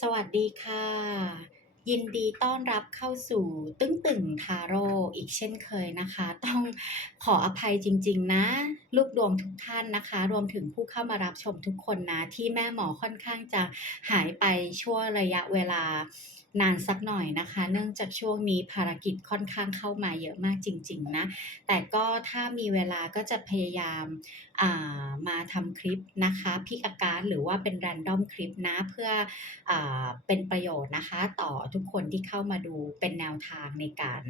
สวัสดีค่ะ ยินดีต้อนรับเข้าสู่ตึ้งตึงทาโร่อีกเช่นเคยนะคะ ต้องขออภัยจริง ๆ นะ ลูกดวงทุกท่านนะคะ รวมถึงผู้เข้ามารับชมทุกคนนะ ที่แม่หมอค่อนข้างจะหายไปชั่วระยะเวลา นานสักหน่อยนะคะ เนื่องจากช่วงนี้ภารกิจค่อนข้างเข้ามาเยอะมากจริง ๆ นะ แต่ก็ถ้ามีเวลาก็จะพยายามอ่ามาทำคลิปนะคะพิกอาการหรือว่าเป็น r รนดอมคลิปนะ เพื่ออาเป็นประโยชน์นะคะ ต่อทุกคนที่เข้ามาดูเป็นแนวทางในการ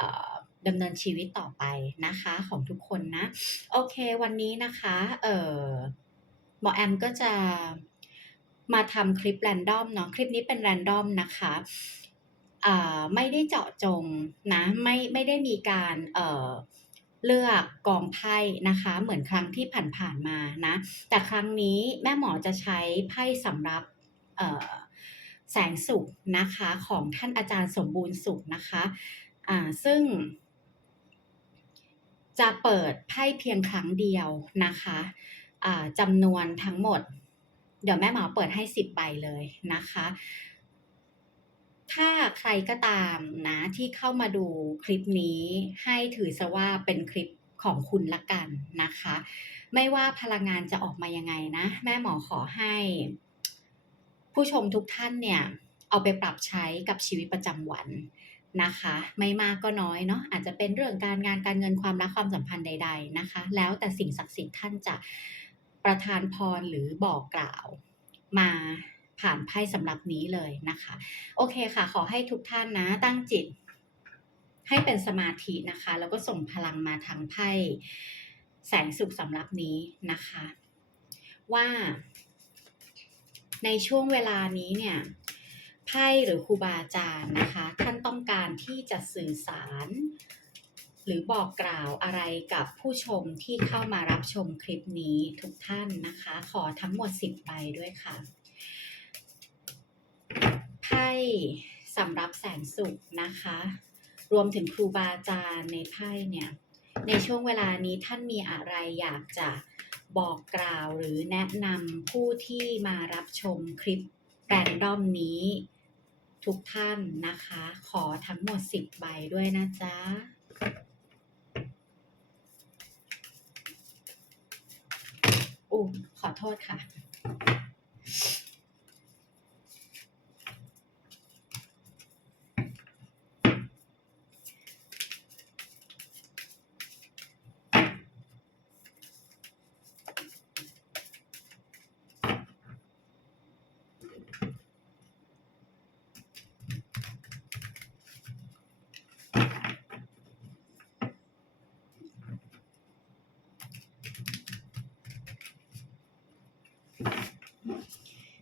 อ่อดำเนินชีวิตต่อไปนะคะของทุกคนนะ โอเควันนี้นะคะ เอ่อหมอแอมก็จะ มาทำคลิปแรนดอมเนาะคลิปนี้เป็นแรนดอมนะคะอ่าไม่ได้เจาะจงนะไม่ไม่ได้มีการเเลือกกองไพ่นะคะ เหมือนครั้งที่ผ่านๆมานะ แต่ครั้งนี้แม่หมอจะใช้ไพ่สำหรับเอ่อแสงสุขนะคะของท่านอาจารย์สมบูรณ์สุขนะคะอ่าซึ่ง จะเปิดไพ่เพียงครั้งเดียวนะคะอ่าจำนวนทั้งหมด เดี๋ยวแม่หมอเปิดให้10ใบเลยนะคะ ถ้าใครก็ตามนะที่เข้ามาดูคลิปนี้ให้ถือซะว่าเป็นคลิปของคุณละกันนะคะ ไม่ว่าพลังงานจะออกมายังไงนะ แม่หมอขอให้ ผู้ชมทุกท่านเนี่ย เอาไปปรับใช้กับชีวิตประจำวันนะคะ ไม่มากก็น้อยเนาะอาจจะเป็นเรื่องการงานการเงินความรักความสัมพันธ์ใด ๆนะคะ แล้วแต่สิ่งศักดิ์สิทธิ์ท่านจะ ประทานพรหรือบอกกล่าวมาผ่านไพ่สำหรับนี้เลยนะคะ โอเคค่ะ ขอให้ทุกท่านนะตั้งจิต ให้เป็นสมาธินะคะ แล้วก็ส่งพลังมาทางไพ่แสงสุขสำหรับนี้นะคะ ว่า ในช่วงเวลานี้เนี่ยไพ่หรือครูบาอาจารย์นะคะ ท่านต้องการที่จะสื่อสาร หรือบอกกล่าวอะไรกับผู้ชมที่เข้ามารับชมคลิปนี้ทุกท่านนะคะ ขอทั้งหมด 10ใบด้วยค่ะไพ่สำรับแสงสุขนะคะ รวมถึงครูบาอาจารย์ในไพ่เนี่ย ในช่วงเวลานี้ท่านมีอะไรอยากจะบอกกล่าวหรือแนะนำผู้ที่มารับชมคลิปแรนดอมนี้ทุกท่านนะคะ ขอทั้งหมด 10 ใบด้วยนะจ๊ะ ขอโทษค่ะ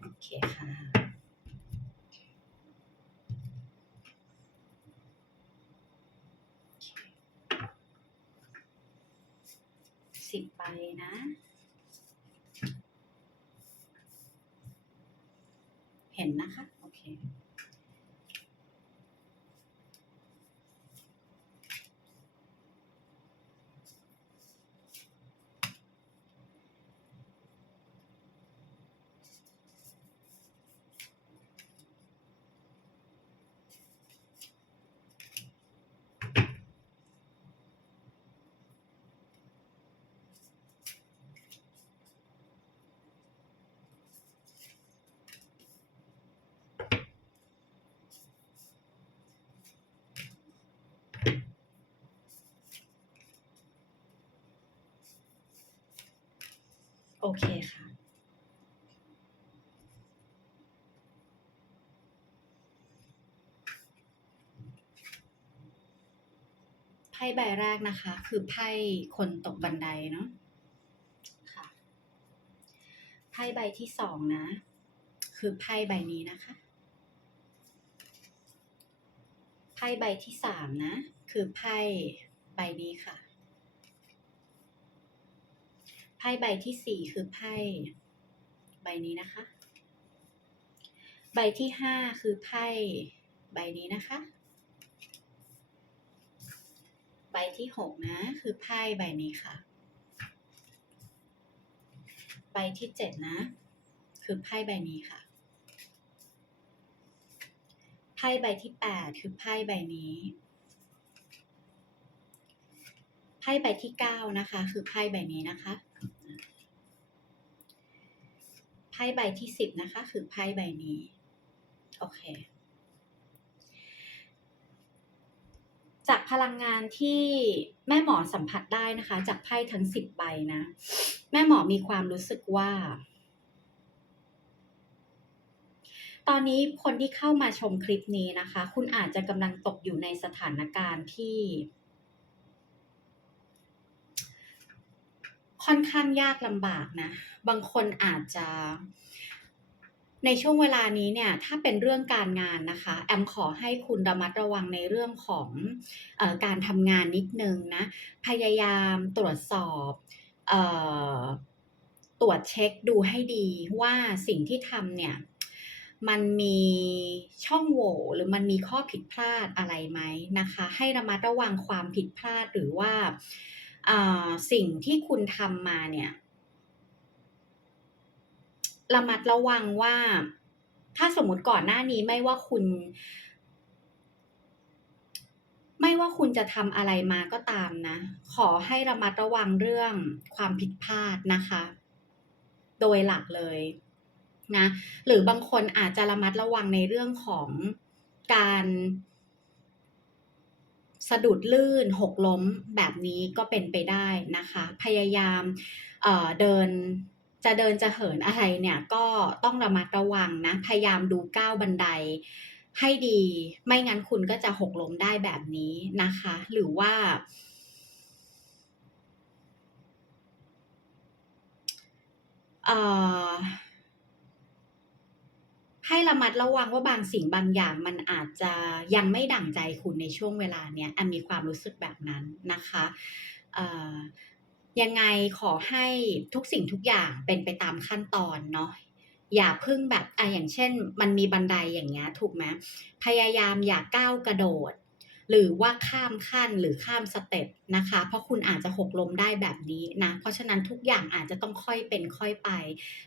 โอเคค่ะ สิบใบนะ โอเคค่ะ ไพ่ใบแรกนะคะ คือไพ่คนตกบันไดเนาะค่ะ ไพ่ใบที่สองนะ คือไพ่ใบนี้นะคะ ไพ่ใบที่สามนะ คือไพ่ใบนี้ค่ะ ไพ่ใบที่สี่คือไพ่ใบนี้นะคะ ใบที่ห้าคือไพ่ใบนี้นะคะ ใบที่หกนะคือไพ่ใบนี้ค่ะ ใบที่เจ็ดนะ คือไพ่ใบนี้ค่ะ ไพ่ใบที่แปดคือไพ่ใบนี้ไพ่ใบที่เก้านะคะ คือไพ่ใบนี้นะคะ ไพ่ใบที่สิบนะคะ คือไพ่ใบนี้ โอเค จากพลังงานที่แม่หมอสัมผัสได้นะคะ จากไพ่ทั้งสิบใบนะ แม่หมอมีความรู้สึกว่า ตอนนี้คนที่เข้ามาชมคลิปนี้นะคะ คุณอาจจะกำลังตกอยู่ในสถานการณ์ที่ ค่อนข้างยากลำบากนะ บางคนอาจจะในช่วงเวลานี้เนี่ยถ้าเป็นเรื่องการงานนะคะ แอมขอให้คุณระมัดระวังในเรื่องของออการทำงานนิดนึงนะพยายามตรวจสอบออตรวจเช็คดูให้ดีว่าสิ่งที่ทำเนี่ยมันมีช่องโหว่หรือมันมีข้อผิดพลาดอะไรไหมนะคะ ให้ระมัดระวังความผิดพลาดหรือว่า สิ่งที่คุณทำมาเนี่ยระมัดระวังว่า ถ้าสมมติก่อนหน้านี้ไม่ว่าคุณ ไม่ว่าคุณจะทำอะไรมาก็ตามนะ ขอให้ระมัดระวังเรื่องความผิดพลาดนะคะ โดยหลักเลยนะ หรือบางคนอาจจะระมัดระวังในเรื่องของการ สะดุดลื่นหกล้มแบบนี้ก็เป็นไปได้นะคะ พยายามเเดินจะเดินจะเหินอะไรเนี่ยก็ต้องระมัดระวังนะ พยายามดูก้าวบันไดให้ดี ไม่งั้นคุณก็จะหกล้มได้แบบนี้นะคะ หรือว่า เอ่อ ให้ระมัดระวังว่าบางสิ่งบางอย่างมันอาจจะยังไม่ดั่งใจคุณในช่วงเวลาเนี้ยมีความรู้สึกแบบนั้นนะคะยังไงขอให้ทุกสิ่งทุกอย่างเป็นไปตามขั้นตอนเนาะอย่าพึ่งแบบอะอย่างเช่น มันมีบันไดอย่างเงี้ยถูกไหมพยายามอย่าก้าวกระโดด หรือว่าข้ามขั้นหรือข้ามสเต็ปนะคะ เพราะคุณอาจจะหกล้มได้แบบนี้นะ เพราะฉะนั้นทุกอย่างอาจจะต้องค่อยเป็นค่อยไป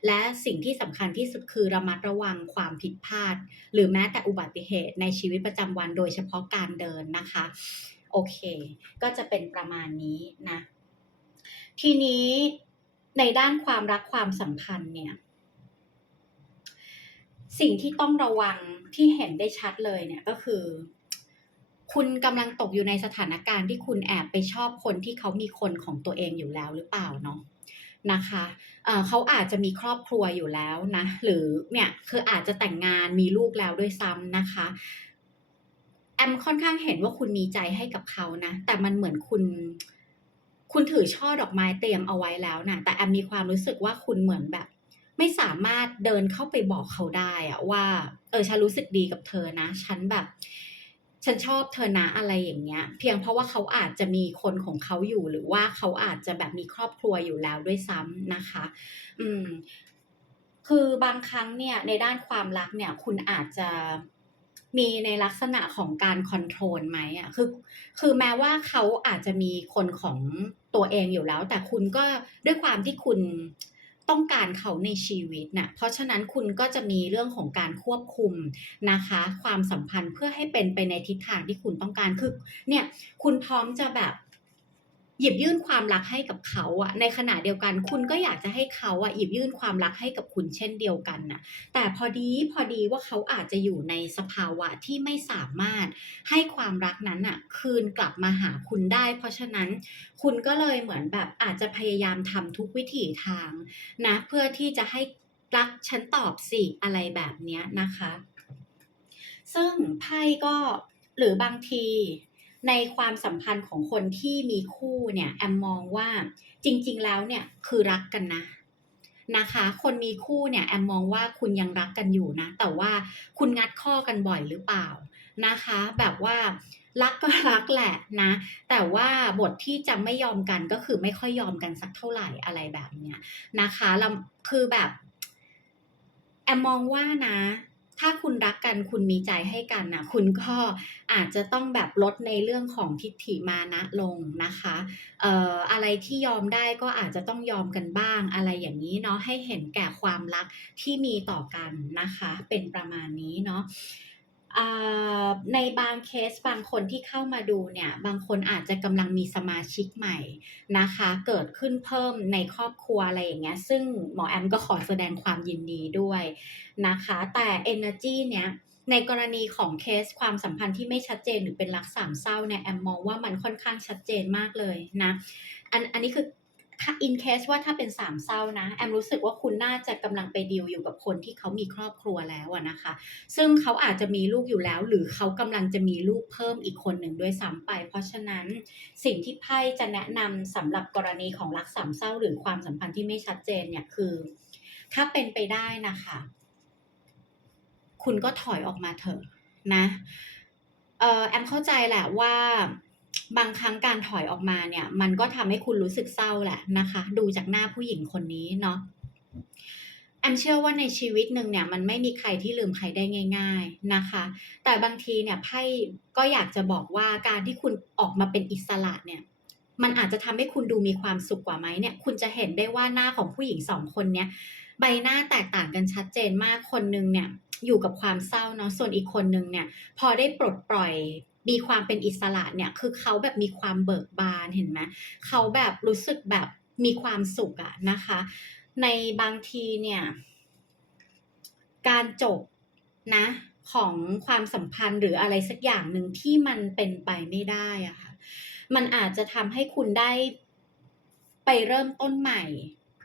และสิ่งที่สำคัญที่สุดคือระมัดระวังความผิดพลาด หรือแม้แต่อุบัติเหตุในชีวิตประจำวันโดยเฉพาะการเดินนะคะ โอเค ก็จะเป็นประมาณนี้นะ ทีนี้ในด้านความรักความสัมพันธ์เนี่ยสิ่งที่ต้องระวังที่เห็นได้ชัดเลยเนี่ยก็คือ คุณกำลังตกอยู่ในสถานการณ์ที่คุณแอบไปชอบคนที่เขามีคนของตัวเองอยู่แล้วหรือเปล่าเนาะนะคะเอ่อเขาอาจจะมีครอบครัวอยู่แล้วนะ หรือเนี่ยคืออาจจะแต่งงานมีลูกแล้วด้วยซ้ำนะคะ แอมค่อนข้างเห็นว่าคุณมีใจให้กับเขานะ แต่มันเหมือนคุณ คุณถือช่อดอกไม้เตรียมเอาไว้แล้วนะแต่แอมมีความรู้สึกว่าคุณเหมือนแบบ ไม่สามารถเดินเข้าไปบอกเขาได้อะว่า เออฉันรู้สึกดีกับเธอนะ ฉันแบบ ฉันชอบเธอนะอะไรอย่างเงี้ย เพียงเพราะว่าเขาอาจจะมีคนของเขาอยู่หรือว่าเขาอาจจะแบบมีครอบครัวอยู่แล้วด้วยซ้ำนะคะ อืม คือบางครั้งเนี่ยในด้านความรักเนี่ย คุณอาจจะมีในลักษณะของการคอนโทรลไหมอะคือ คือแม้ว่าเขาอาจจะมีคนของตัวเองอยู่แล้ว แต่คุณก็ด้วยความที่คุณ ต้องการเขาในชีวิตน่ะเพราะฉะนั้นคุณก็จะมีเรื่องของการควบคุมนะคะ ความสัมพันธ์เพื่อให้เป็นไปในทิศทางที่คุณต้องการคือเนี่ยคุณพร้อมจะแบบ หยิบยื่นความรักให้กับเขาอะในขณะเดียวกัน คุณก็อยากจะให้เขาอะหยิบยื่นความรักให้กับคุณเช่นเดียวกันน่ะแต่พอดีพอดีว่าเขาอาจจะอยู่ในสภาวะที่ไม่สามารถให้ความรักนั้นอะคืนกลับมาหาคุณได้ เพราะฉะนั้น คุณก็เลยเหมือนแบบอาจจะพยายามทำทุกวิถีทางนะเพื่อที่จะให้รักฉันตอบสิอะไรแบบเนี้ยนะคะ ซึ่งไพ่ก็หรือบางที ในความสัมพันธ์ของคนที่มีคู่เนี่ยแอมมองว่าจริง ๆ แล้วเนี่ยคือรักกันนะนะคะ คนมีคู่เนี่ยแอมมองว่าคุณยังรักกันอยู่นะ แต่ว่าคุณงัดข้อกันบ่อยหรือเปล่านะคะ แบบว่ารักก็รักแหละนะ แต่ว่าบทที่จะไม่ยอมกันก็คือไม่ค่อยยอมกันสักเท่าไหร่อะไรแบบเนี้ยนะคะแล้วคือแบบแอมมองว่านะ ถ้าคุณรักกันคุณมีใจให้กันนะคุณก็อาจจะต้องแบบลดในเรื่องของทิฏฐิมานะลงนะคะเอ่ออะไรที่ยอมได้ก็อาจจะต้องยอมกันบ้าง อะไรอย่างนี้เนาะให้เห็นแก่ความรักที่มีต่อกันนะคะ เป็นประมาณนี้เนาะ ในบางเคสบางคนที่เข้ามาดูเนี่ย บางคนอาจจะกำลังมีสมาชิกใหม่นะคะ เกิดขึ้นเพิ่มในครอบครัวอะไรอย่างเงี้ยซึ่งหมอแอมก็ขอแสดงความยินดีด้วยนะคะ แต่ energy เนี้ยในกรณีของเคสความสัมพันธ์ที่ไม่ชัดเจนหรือเป็นรักสามเศร้าเนี่ยแอมมองว่ามันค่อนข้างชัดเจนมากเลยนะอันอันนี้คือ ถ้า in case ว่าถ้าเป็นสามเศร้านะ แอมรู้สึกว่าคุณน่าจะกำลังไปดีลอยู่กับคนที่เขามีครอบครัวแล้วนะคะ ซึ่งเขาอาจจะมีลูกอยู่แล้ว หรือเขากำลังจะมีลูกเพิ่มอีกคนหนึ่งด้วยซ้ำไป เพราะฉะนั้นสิ่งที่ไพ่จะแนะนำสำหรับกรณีของรักสามเศร้า หรือความสัมพันธ์ที่ไม่ชัดเจนเนี่ยคือ ถ้าเป็นไปได้นะคะ คุณก็ถอยออกมาเถอะนะเออแอมเข้าใจแหละว่า บางครั้งการถอยออกมาเนี่ย มันก็ทำให้คุณรู้สึกเศร้าแหละนะคะ ดูจากหน้าผู้หญิงคนนี้เนาะแอมเชื่อว่าในชีวิตหนึ่งเนี่ยมันไม่มีใครที่ลืมใครได้ง่าย ๆนะคะ แต่บางทีเนี่ยไพ่ก็อยากจะบอกว่าการที่คุณออกมาเป็นอิสระเนี่ย มันอาจจะทำให้คุณดูมีความสุขกว่าไหมเนี่ย คุณจะเห็นได้ว่าหน้าของผู้หญิงสองคนเนี้ยใบหน้าแตกต่างกันชัดเจนมากคนนึงเนี่ยอยู่กับความเศร้าเนาะส่วนอีกคนนึงเนี่ย พอได้ปลดปล่อย มีความเป็นอิสระเนี่ยคือเขาแบบมีความเบิกบานเห็นไหมเขาแบบรู้สึกแบบมีความสุขอะนะคะ ในบางทีเนี่ย การจบนะของความสัมพันธ์หรืออะไรสักอย่างหนึ่งที่มันเป็นไปไม่ได้อะค่ะ มันอาจจะทำให้คุณได้ไปเริ่มต้นใหม่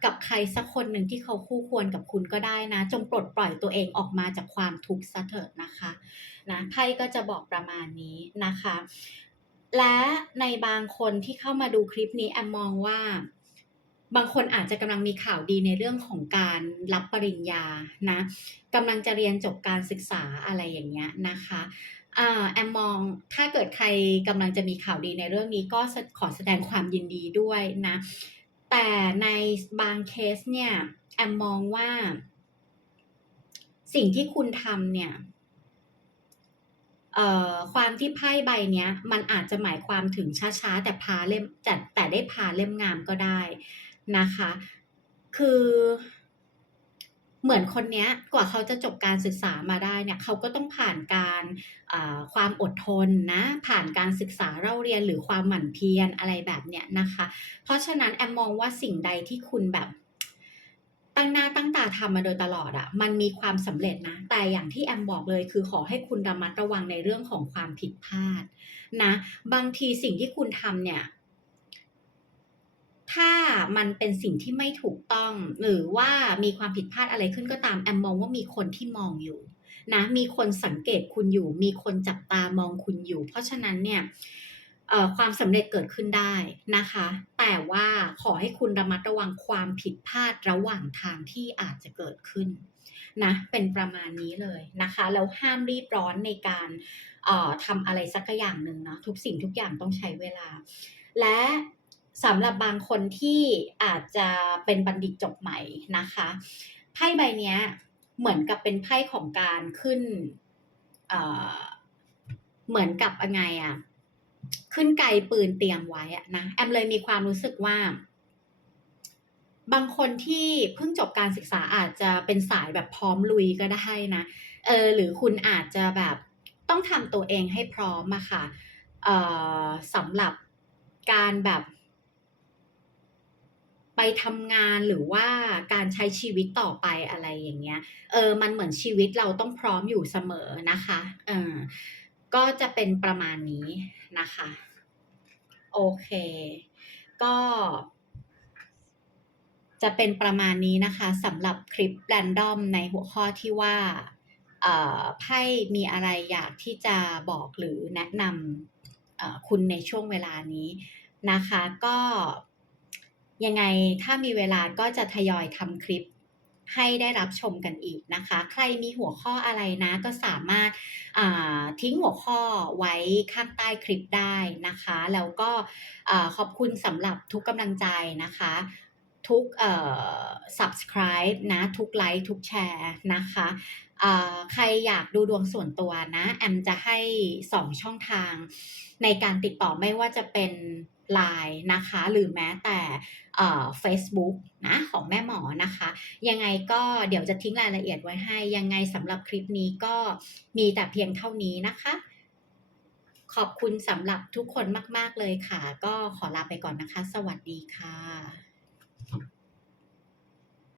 กับใครสักคนหนึ่งที่เขาคู่ควรกับคุณก็ได้นะ จงปลดปล่อยตัวเองออกมาจากความทุกข์ซะเถิดนะคะ นะไพ่ก็จะบอกประมาณนี้นะคะ และในบางคนที่เข้ามาดูคลิปนี้แอมมองว่าบางคนอาจจะกำลังมีข่าวดีในเรื่องของการรับปริญญานะกำลังจะเรียนจบการศึกษาอะไรอย่างเงี้ยนะคะแอมมองถ้าเกิดใครกำลังจะมีข่าวดีในเรื่องนี้ก็ขอแสดงความยินดีด้วยนะ แต่ในบางเคสเนี่ยแอมมองว่า สิ่งที่คุณทำเนี่ย ความที่ไพ่ใบเนี้ย มันอาจจะหมายความถึงช้าๆ แต่พาเล่มแต่แต่ได้พาเล่มงามก็ได้นะคะ คือเหมือนคนนี้กว่าเขาจะจบการศึกษามาได้เนี่ยเขาก็ต้องผ่านการความอดทนนะผ่านการศึกษาเล่าเรียนหรือความหมั่นเพียรอะไรแบบเนี้ยนะคะ เพราะฉะนั้นแอมมองว่าสิ่งใดที่คุณแบบ ตั้งหน้าตั้งตาทำมาโดยตลอดอะมันมีความสำเร็จนะ แต่อย่างที่แอมบอกเลยคือขอให้คุณระมัดระวังในเรื่องของความผิดพลาดนะ บางทีสิ่งที่คุณทำเนี่ยถ้ามันเป็นสิ่งที่ไม่ถูกต้อง หรือว่ามีความผิดพลาดอะไรขึ้นก็ตามแอมมองว่ามีคนที่มองอยู่นะมีคนสังเกตคุณอยู่ มีคนจับตามองคุณอยู่ เพราะฉะนั้นเนี่ย ความสำเร็จเกิดขึ้นได้นะคะ แต่ว่าขอให้คุณระมัดระวังความผิดพลาดระหว่างทางที่อาจจะเกิดขึ้นนะเป็นประมาณนี้เลยนะคะแล้วห้ามรีบร้อนในการทำอะไรสักอย่างหนึ่งเนาะทุกสิ่งทุกอย่างต้องใช้เวลา และสำหรับบางคนที่อาจจะเป็นบัณฑิตจบใหม่นะคะไพ่ใบนี้เหมือนกับเป็นไพ่ของการขึ้นเหมือนกับยังไงอะ ขึ้นไกลปืนเตรียมไว้อะนะแอมเลยมีความรู้สึกว่า บางคนที่เพิ่งจบการศึกษาอาจจะเป็นสายแบบพร้อมลุยก็ได้นะเออหรือคุณอาจจะแบบต้องทำตัวเองให้พร้อมอะค่ะเออสำหรับการแบบ ไปทำงานหรือว่าการใช้ชีวิตต่อไปอะไรอย่างเงี้ย เออ มันเหมือนชีวิตเราต้องพร้อมอยู่เสมอนะคะ เออ ก็จะเป็นประมาณนี้นะคะ โอเค ก็ จะเป็นประมาณนี้นะคะสำหรับคลิปแรนดอมในหัวข้อที่ว่าไพ่มีอะไรอยากที่จะบอกหรือแนะนำคุณในช่วงเวลานี้นะคะ ก็ยังไงถ้ามีเวลาก็จะทยอยทำคลิป ให้ได้รับชมกันอีกนะคะ ใครมีหัวข้ออะไรนะก็สามารถทิ้งหัวข้อไว้ข้างใต้คลิปได้นะคะ แล้วก็ขอบคุณสำหรับทุกกำลังใจนะคะทุก subscribe นะ ทุกไลค์ ทุกแชร์นะคะใครอยากดูดวงส่วนตัวนะ แอมจะให้ 2 ช่องทางในการติดต่อไม่ว่าจะเป็น Line นะคะ หรือแม้แต่เฟซบุ๊กนะของแม่หมอนะคะ ยังไงก็เดี๋ยวจะทิ้งรายละเอียดไว้ให้ ยังไงสำหรับคลิปนี้ก็มีแต่เพียงเท่านี้นะคะ ขอบคุณสำหรับทุกคนมาก ๆ เลยค่ะ ก็ขอลาไปก่อนนะคะ สวัสดีค่ะ